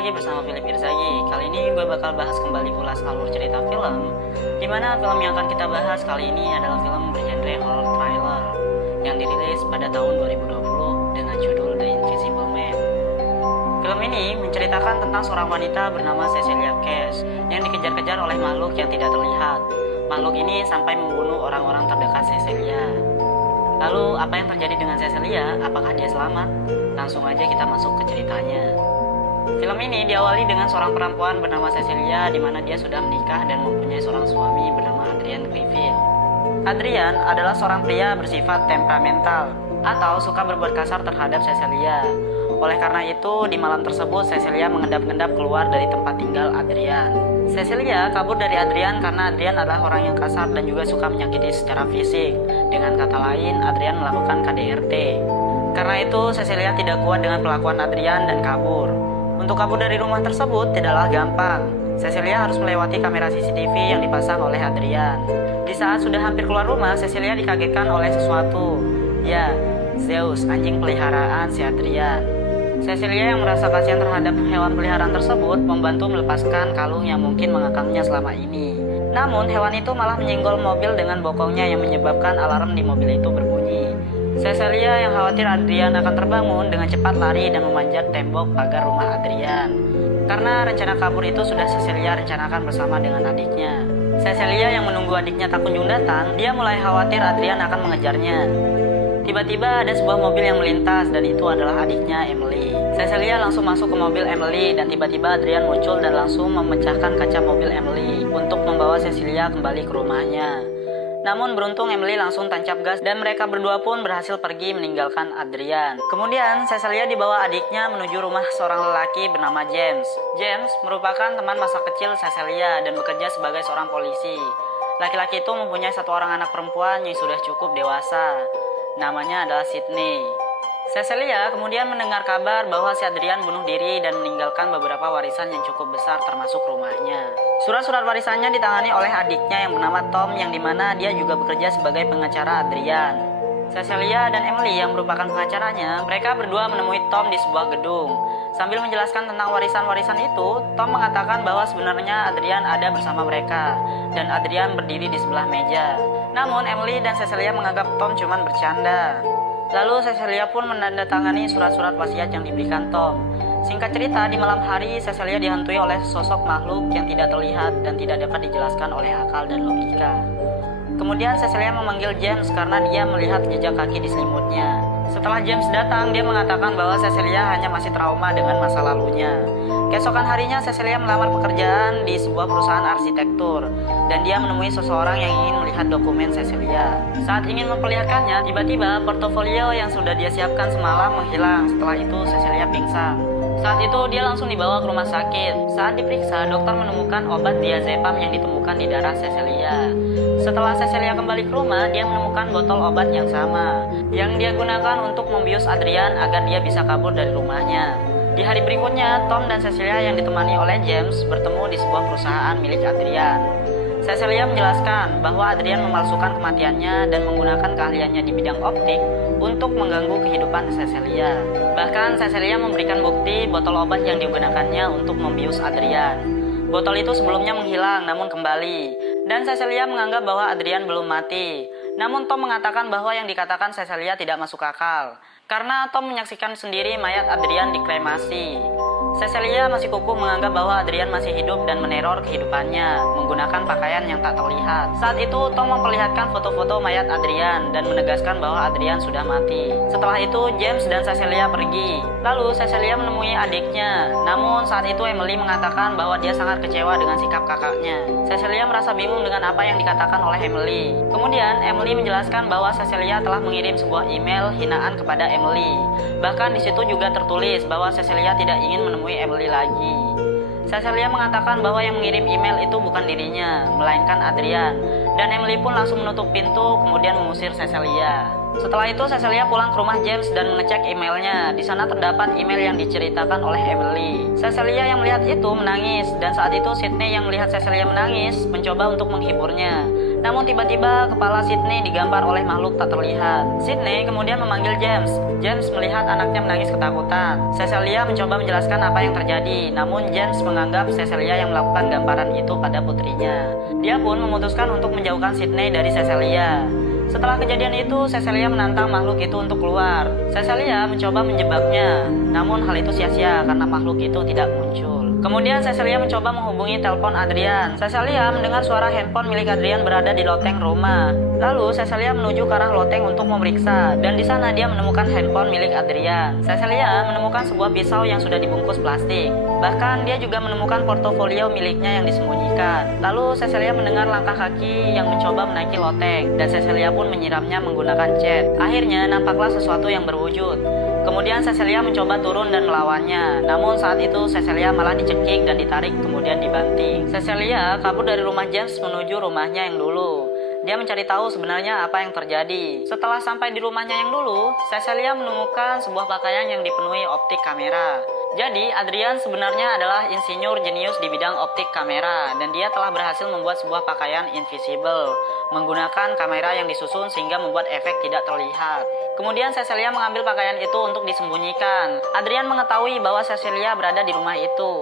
lagi bersama Philip Irzagi. Kali ini gue bakal bahas kembali ulas alur cerita film, dimana film yang akan kita bahas kali ini adalah film bergenre horror thriller yang dirilis pada tahun 2020 dengan judul The Invisible Man. Film ini menceritakan tentang seorang wanita bernama Cecilia Cash yang dikejar-kejar oleh makhluk yang tidak terlihat. Makhluk ini sampai membunuh orang-orang terdekat Cecilia. Lalu apa yang terjadi dengan Cecilia? Apakah dia selamat? Langsung aja kita masuk ke ceritanya. Film ini diawali dengan seorang perempuan bernama Cecilia di mana dia sudah menikah dan mempunyai seorang suami bernama Adrian Griffin. Adrian adalah seorang pria bersifat temperamental atau suka berbuat kasar terhadap Cecilia. Oleh karena itu, di malam tersebut Cecilia mengendap-endap keluar dari tempat tinggal Adrian. Cecilia kabur dari Adrian karena Adrian adalah orang yang kasar dan juga suka menyakiti secara fisik. Dengan kata lain, Adrian melakukan KDRT. Karena itu, Cecilia tidak kuat dengan pelakuan Adrian dan kabur. Untuk kabur dari rumah tersebut tidaklah gampang. Cecilia harus melewati kamera CCTV yang dipasang oleh Adrian. Di saat sudah hampir keluar rumah, Cecilia dikagetkan oleh sesuatu. Ya, Zeus, anjing peliharaan si Adrian. Cecilia yang merasa kasihan terhadap hewan peliharaan tersebut membantu melepaskan kalung yang mungkin mengekangnya selama ini. Namun hewan itu malah menyenggol mobil dengan bokongnya yang menyebabkan alarm di mobil itu berbunyi. Cecilia yang khawatir Adrian akan terbangun dengan cepat lari dan memanjat tembok pagar rumah Adrian. Karena rencana kabur itu sudah Cecilia rencanakan bersama dengan adiknya. Cecilia yang menunggu adiknya tak kunjung datang, dia mulai khawatir Adrian akan mengejarnya. Tiba-tiba ada sebuah mobil yang melintas dan itu adalah adiknya Emily. Cecilia langsung masuk ke mobil Emily dan tiba-tiba Adrian muncul dan langsung memecahkan kaca mobil Emily untuk membawa Cecilia kembali ke rumahnya. Namun beruntung Emily langsung tancap gas dan mereka berdua pun berhasil pergi meninggalkan Adrian. Kemudian Cecilia dibawa adiknya menuju rumah seorang lelaki bernama James. James merupakan teman masa kecil Cecilia dan bekerja sebagai seorang polisi. Laki-laki itu mempunyai satu orang anak perempuan yang sudah cukup dewasa. Namanya adalah Sydney. Cecilia kemudian mendengar kabar bahwa si Adrian bunuh diri dan meninggalkan beberapa warisan yang cukup besar termasuk rumahnya. Surat-surat warisannya ditangani oleh adiknya yang bernama Tom yang dimana dia juga bekerja sebagai pengacara Adrian. Cecilia dan Emily yang merupakan pengacaranya, mereka berdua menemui Tom di sebuah gedung. Sambil menjelaskan tentang warisan-warisan itu, Tom mengatakan bahwa sebenarnya Adrian ada bersama mereka dan Adrian berdiri di sebelah meja. Namun Emily dan Cecilia menganggap Tom cuma bercanda. Lalu Cecilia pun menandatangani surat-surat wasiat yang diberikan Tom. Singkat cerita, di malam hari Cecilia dihantui oleh sosok makhluk yang tidak terlihat dan tidak dapat dijelaskan oleh akal dan logika. Kemudian Cecilia memanggil James karena dia melihat jejak kaki di selimutnya. Setelah James datang, dia mengatakan bahwa Cecilia hanya masih trauma dengan masa lalunya. Keesokan harinya Cecilia melamar pekerjaan di sebuah perusahaan arsitektur dan dia menemui seseorang yang ingin melihat dokumen Cecilia. Saat ingin memperlihatkannya, tiba-tiba portofolio yang sudah dia siapkan semalam menghilang. Setelah itu Cecilia pingsan. Saat itu dia langsung dibawa ke rumah sakit. Saat diperiksa, dokter menemukan obat diazepam yang ditemukan di darah Cecilia. Setelah Cecilia kembali ke rumah, dia menemukan botol obat yang sama yang dia gunakan untuk membius Adrian agar dia bisa kabur dari rumahnya. Di hari berikutnya, Tom dan Cecilia yang ditemani oleh James bertemu di sebuah perusahaan milik Adrian. Cecilia menjelaskan bahwa Adrian memalsukan kematiannya dan menggunakan keahliannya di bidang optik untuk mengganggu kehidupan Cecilia. Bahkan Cecilia memberikan bukti botol obat yang digunakannya untuk membius Adrian. Botol itu sebelumnya menghilang namun kembali. Dan Cecilia menganggap bahwa Adrian belum mati. Namun Tom mengatakan bahwa yang dikatakan Cecilia tidak masuk akal. Karena Tom menyaksikan sendiri mayat Adrian dikremasi. Cecilia masih kukuh menganggap bahwa Adrian masih hidup dan meneror kehidupannya menggunakan pakaian yang tak terlihat. Saat itu Tom memperlihatkan foto-foto mayat Adrian dan menegaskan bahwa Adrian sudah mati. Setelah itu James dan Cecilia pergi. Lalu Cecilia menemui adiknya. Namun saat itu Emily mengatakan bahwa dia sangat kecewa dengan sikap kakaknya. Cecilia merasa bingung dengan apa yang dikatakan oleh Emily. Kemudian Emily menjelaskan bahwa Cecilia telah mengirim sebuah email hinaan kepada Emily. Bahkan di situ juga tertulis bahwa Cecilia tidak ingin menemui Emily lagi. Cecilia mengatakan bahwa yang mengirim email itu bukan dirinya, melainkan Adrian. Dan Emily pun langsung menutup pintu kemudian mengusir Cecilia. Setelah itu Cecilia pulang ke rumah James dan mengecek emailnya. Di sana terdapat email yang diceritakan oleh Emily. Cecilia yang melihat itu menangis dan saat itu Sydney yang melihat Cecilia menangis mencoba untuk menghiburnya. Namun tiba-tiba kepala Sydney digambar oleh makhluk tak terlihat. Sydney kemudian memanggil James. James melihat anaknya menangis ketakutan. Cecilia mencoba menjelaskan apa yang terjadi, namun James menganggap Cecilia yang melakukan gambaran itu pada putrinya. Dia pun memutuskan untuk menjauhkan Sydney dari Cecilia. Setelah kejadian itu, Cecilia menantang makhluk itu untuk keluar. Cecilia mencoba menjebaknya, namun hal itu sia-sia karena makhluk itu tidak muncul. Kemudian Cecilia mencoba menghubungi telepon Adrian. Cecilia mendengar suara handphone milik Adrian berada di loteng rumah. Lalu Cecilia menuju ke arah loteng untuk memeriksa, dan di sana dia menemukan handphone milik Adrian. Cecilia menemukan sebuah pisau yang sudah dibungkus plastik. Bahkan dia juga menemukan portofolio miliknya yang disembunyikan. Lalu Cecilia mendengar langkah kaki yang mencoba menaiki loteng, dan Cecilia pun menyiramnya menggunakan cat. Akhirnya nampaklah sesuatu yang berwujud. Kemudian Cecilia mencoba turun dan melawannya. Namun saat itu Cecilia malah dicekik dan ditarik kemudian dibanting. Cecilia kabur dari rumah James menuju rumahnya yang dulu. Dia mencari tahu sebenarnya apa yang terjadi. Setelah sampai di rumahnya yang dulu, Cecilia menemukan sebuah pakaian yang dipenuhi optik kamera. Jadi Adrian sebenarnya adalah insinyur jenius di bidang optik kamera, dan dia telah berhasil membuat sebuah pakaian invisible menggunakan kamera yang disusun sehingga membuat efek tidak terlihat. Kemudian Cecilia mengambil pakaian itu untuk disembunyikan. Adrian mengetahui bahwa Cecilia berada di rumah itu.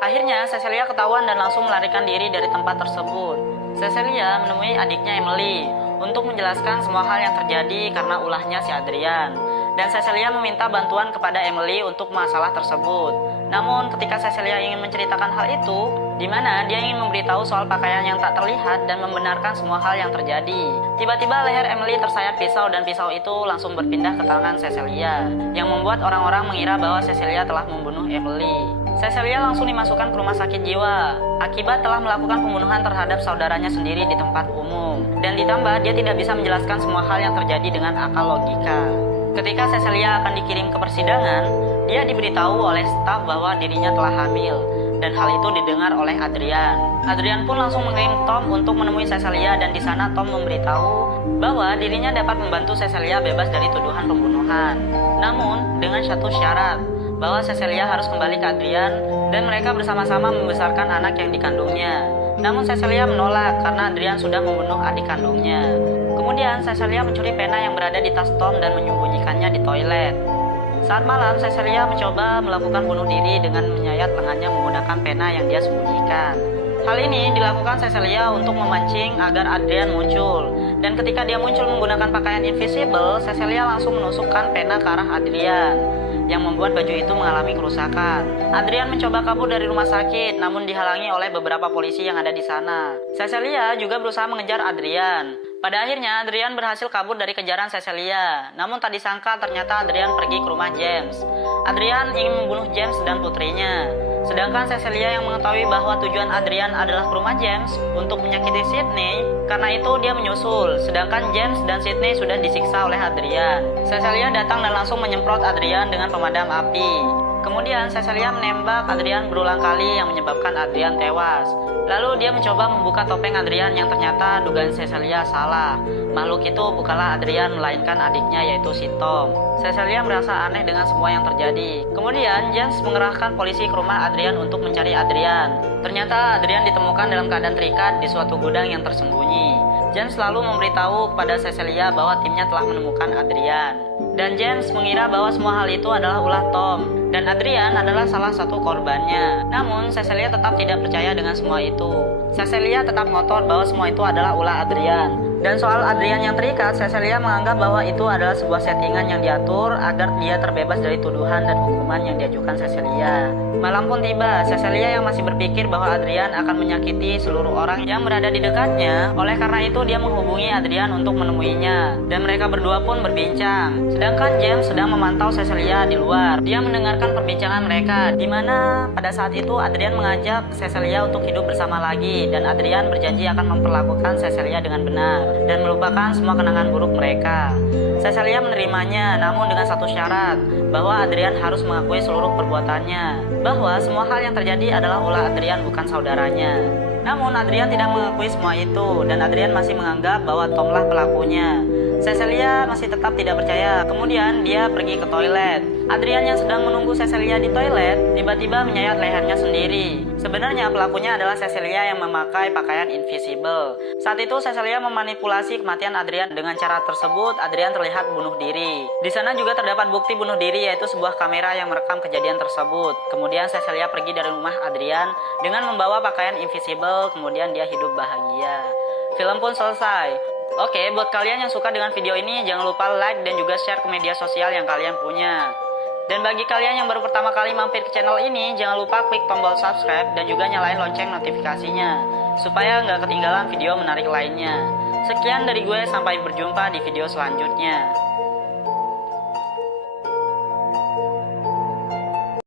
Akhirnya Cecilia ketahuan dan langsung melarikan diri dari tempat tersebut. Cecilia menemui adiknya Emily untuk menjelaskan semua hal yang terjadi karena ulahnya si Adrian. Dan Cecilia meminta bantuan kepada Emily untuk masalah tersebut. Namun ketika Cecilia ingin menceritakan hal itu, di mana dia ingin memberitahu soal pakaian yang tak terlihat dan membenarkan semua hal yang terjadi, tiba-tiba leher Emily tersayat pisau dan pisau itu langsung berpindah ke tangan Cecilia, yang membuat orang-orang mengira bahwa Cecilia telah membunuh Emily. Cecilia langsung dimasukkan ke rumah sakit jiwa akibat telah melakukan pembunuhan terhadap saudaranya sendiri di tempat umum. Dan ditambah dia tidak bisa menjelaskan semua hal yang terjadi dengan akal logika. Ketika Cecilia akan dikirim ke persidangan, dia diberitahu oleh staf bahwa dirinya telah hamil, dan hal itu didengar oleh Adrian. Adrian pun langsung mengirim Tom untuk menemui Cecilia, dan di sana Tom memberitahu bahwa dirinya dapat membantu Cecilia bebas dari tuduhan pembunuhan. Namun dengan satu syarat, bahwa Cecilia harus kembali ke Adrian dan mereka bersama-sama membesarkan anak yang dikandungnya. Namun Cecilia menolak karena Adrian sudah membunuh adik kandungnya. Kemudian Cecilia mencuri pena yang berada di tas Tom dan menyembunyikannya di toilet. Saat malam, Cecilia mencoba melakukan bunuh diri dengan menyayat lengannya menggunakan pena yang dia sembunyikan. Hal ini dilakukan Cecilia untuk memancing agar Adrian muncul. Dan ketika dia muncul menggunakan pakaian invisible, Cecilia langsung menusukkan pena ke arah Adrian, yang membuat baju itu mengalami kerusakan. Adrian mencoba kabur dari rumah sakit, namun dihalangi oleh beberapa polisi yang ada di sana. Cecilia juga berusaha mengejar Adrian. Pada akhirnya, Adrian berhasil kabur dari kejaran Cecilia. Namun tak disangka ternyata Adrian pergi ke rumah James. Adrian ingin membunuh James dan putrinya. Sedangkan Cecilia yang mengetahui bahwa tujuan Adrian adalah ke rumah James untuk menyakiti Sydney, karena itu dia menyusul. Sedangkan James dan Sydney sudah disiksa oleh Adrian. Cecilia datang dan langsung menyemprot Adrian dengan pemadam api. Kemudian Cecilia menembak Adrian berulang kali yang menyebabkan Adrian tewas. Lalu dia mencoba membuka topeng Adrian yang ternyata dugaan Cecilia salah. Makhluk itu bukanlah Adrian melainkan adiknya yaitu si Tom. Cecilia merasa aneh dengan semua yang terjadi. Kemudian James mengerahkan polisi ke rumah Adrian untuk mencari Adrian. Ternyata Adrian ditemukan dalam keadaan terikat di suatu gudang yang tersembunyi. James lalu memberitahu kepada Cecilia bahwa timnya telah menemukan Adrian. Dan James mengira bahwa semua hal itu adalah ulah Tom, dan Adrian adalah salah satu korbannya. Namun Cecilia tetap tidak percaya dengan semua itu. Cecilia tetap ngotot bahwa semua itu adalah ulah Adrian. Dan soal Adrian yang terikat, Cecilia menganggap bahwa itu adalah sebuah settingan yang diatur agar dia terbebas dari tuduhan dan hukuman yang diajukan Cecilia. Malam pun tiba, Cecilia yang masih berpikir bahwa Adrian akan menyakiti seluruh orang yang berada di dekatnya. Oleh karena itu dia menghubungi Adrian untuk menemuinya, dan mereka berdua pun berbincang. Sedangkan James sedang memantau Cecilia di luar. Dia mendengarkan perbincangan mereka, di mana pada saat itu Adrian mengajak Cecilia untuk hidup bersama lagi, dan Adrian berjanji akan memperlakukan Cecilia dengan benar dan melupakan semua kenangan buruk mereka. Cecilia menerimanya, namun dengan satu syarat, bahwa Adrian harus mengakui seluruh perbuatannya, bahwa semua hal yang terjadi adalah ulah Adrian bukan saudaranya. Namun Adrian tidak mengakui semua itu, dan Adrian masih menganggap bahwa Tomlah pelakunya. Cecilia masih tetap tidak percaya. Kemudian dia pergi ke toilet. Adrian yang sedang menunggu Cecilia di toilet tiba-tiba menyayat lehernya sendiri. Sebenarnya pelakunya adalah Cecilia yang memakai pakaian invisible. Saat itu Cecilia memanipulasi kematian Adrian. Dengan cara tersebut Adrian terlihat bunuh diri. Di sana juga terdapat bukti bunuh diri, yaitu sebuah kamera yang merekam kejadian tersebut. Kemudian Cecilia pergi dari rumah Adrian dengan membawa pakaian invisible. Kemudian dia hidup bahagia. Film pun selesai. Oke, buat kalian yang suka dengan video ini, jangan lupa like dan juga share ke media sosial yang kalian punya. Dan bagi kalian yang baru pertama kali mampir ke channel ini, jangan lupa klik tombol subscribe dan juga nyalain lonceng notifikasinya, supaya nggak ketinggalan video menarik lainnya. Sekian dari gue, sampai berjumpa di video selanjutnya.